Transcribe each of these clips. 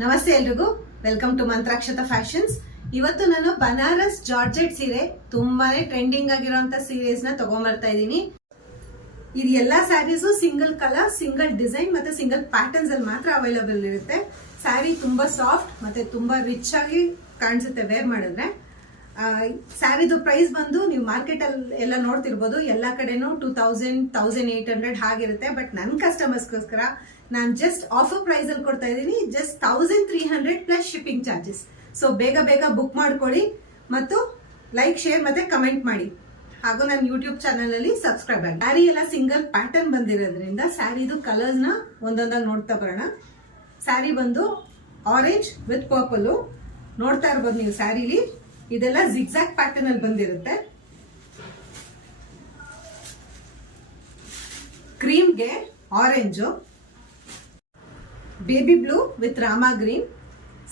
ನಮಸ್ತೆ ಎಲ್ರಿಗೂ, welcome to ಮಂತ್ರಾಕ್ಷತ fashions. ಇವತ್ತು ನಾನು ಬನಾರಸ್ ಜಾರ್ಜೆಟ್ ಸೀರೆ ತುಂಬಾನೇ ಟ್ರೆಂಡಿಂಗ್ ಆಗಿರುವಂತ ಸೀರೀಸ್ ನ ತಗೊಂಡ್ಬರ್ತಾ ಇದ್ದೀನಿ. ಇದು ಎಲ್ಲಾ saris single colour, single design ಮತ್ತೆ ಸಿಂಗಲ್ ಪ್ಯಾಟರ್ನ್ಸ್ ಅಲ್ಲಿ ಮಾತ್ರ ಅವೈಲೇಬಲ್ ಇರುತ್ತೆ. ಸ್ಯಾರಿ ತುಂಬಾ ಸಾಫ್ಟ್ ಮತ್ತೆ ತುಂಬಾ ರಿಚ್ ಆಗಿ ಕಾಣಿಸುತ್ತೆ ವೇರ್ ಮಾಡಿದ್ರೆ. ಸ್ಯಾರಿದು ಪ್ರೈಸ್ ಬಂದು ನೀವು ಮಾರ್ಕೆಟ್ ಅಲ್ಲಿ ಎಲ್ಲ ನೋಡ್ತಿರ್ಬೋದು, ಎಲ್ಲಾ ಕಡೆನೂ 2000, 1800 ಹಾಗಿರುತ್ತೆ. ಬಟ್ ನನ್ನ ಕಸ್ಟಮರ್ಸ್ಗೋಸ್ಕರ ನಾನು ಜಸ್ಟ್ ಆಫರ್ ಪ್ರೈಸ್ ಅಲ್ಲಿ ಕೊಡ್ತಾ ಇದ್ದೀನಿ, just 1300 plus shipping charges. So ಬೇಗ ಬೇಗ ಬುಕ್ ಮಾಡ್ಕೊಳ್ಳಿ ಮತ್ತು ಲೈಕ್, ಶೇರ್ ಮತ್ತೆ ಕಮೆಂಟ್ ಮಾಡಿ. ಹಾಗೂ ನನ್ನ ಯೂಟ್ಯೂಬ್ ಚಾನಲ್ ಅಲ್ಲಿ ಸಬ್ಸ್ಕ್ರೈಬ್ ಆಗಿ. ಸ್ಯಾರಿ ಎಲ್ಲ ಸಿಂಗಲ್ ಪ್ಯಾಟರ್ನ್ ಬಂದಿರೋದ್ರಿಂದ ಸ್ಯಾರಿದು ಕಲರ್ಸ್ ನ ಒಂದೊಂದಾಗಿ ನೋಡ್ತಾ ಬರೋಣ. ಸ್ಯಾರಿ ಬಂದು ಆರೆಂಜ್ ವಿತ್ ಪರ್ಪಲ್ ನೋಡ್ತಾ ಇರ್ಬೋದು ನೀವು. ಸ್ಯಾರಿಲಿ ಇದೆಲ್ಲ ಜಿಗ್ಜಾಗ್ ಪ್ಯಾಟರ್ನ್ ಅಲ್ಲಿ ಬಂದಿರುತ್ತೆ. ಕ್ರೀಮ್ಗೆ orange, baby blue with Rama green.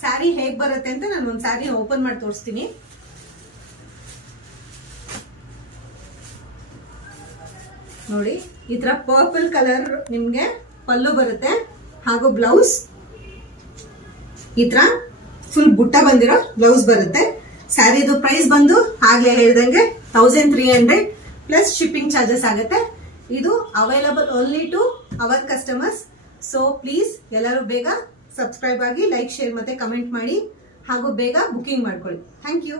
Sari ಹೇಗ್ ಬರುತ್ತೆ ಅಂತ ನಾನು ಒಂದು ಸ್ಯಾರಿ ಓಪನ್ ಮಾಡಿ ತೋರಿಸ್ತೀನಿ. ನೋಡಿ, ಈ ತರ ಪರ್ಪಲ್ ಕಲರ್ ನಿಮ್ಗೆ ಪಲ್ಲು ಬರುತ್ತೆ ಹಾಗೂ ಬ್ಲೌಸ್ ಈ ತರ ಫುಲ್ ಬುಟ್ಟ ಬಂದಿರೋ ಬ್ಲೌಸ್ ಬರುತ್ತೆ. ಸ್ಯಾರಿದು ಪ್ರೈಸ್ ಬಂದು ಆಗ್ಲೇ ಹೇಳ್ದಂಗೆ 1300 ಪ್ಲಸ್ ಶಿಪ್ಪಿಂಗ್ ಚಾರ್ಜಸ್ ಆಗುತ್ತೆ. ಇದು available only to our customers. So please ಎಲ್ಲರೂ ಬೇಗ ಸಬ್ಸ್ಕ್ರೈಬ್ ಆಗಿ, ಲೈಕ್, ಶೇರ್ ಮತ್ತೆ ಕಮೆಂಟ್ ಮಾಡಿ ಹಾಗೂ ಬೇಗ ಬುಕಿಂಗ್ ಮಾಡ್ಕೊಳ್ಳಿ. Thank you.